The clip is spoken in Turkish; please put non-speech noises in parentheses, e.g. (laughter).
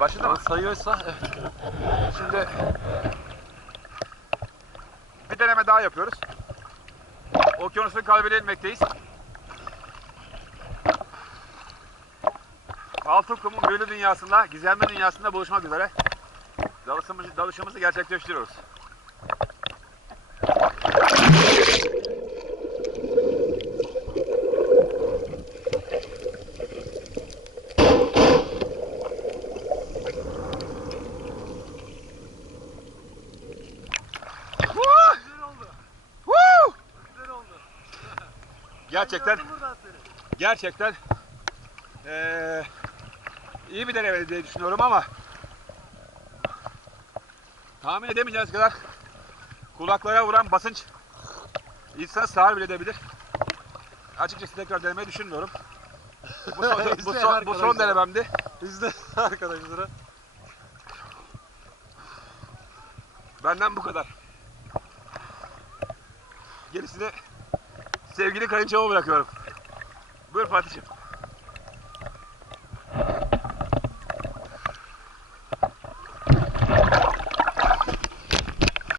Başladı mı? Sayıyorsa evet. Şimdi bir deneme daha yapıyoruz. Okyanusun kalbine inmekteyiz. Altın kumun büyülü dünyasında, gizemli dünyasında buluşmak üzere dalışımızı, dalışımızı gerçekleştiriyoruz. Gerçekten gerçekten eee iyi bir deneme diye düşünüyorum ama tahmin edemeyeceğiniz kadar kulaklara vuran basınç insan sağır bile edebilir. Açıkçası tekrar denemeyi düşünmüyorum. Bu son, (laughs) bu son, bu son denememdi. Bizde arkadaşlara. Benden bu kadar. Gerisini sevgili kayınçoma bırakıyorum. Buyur Fatih'im.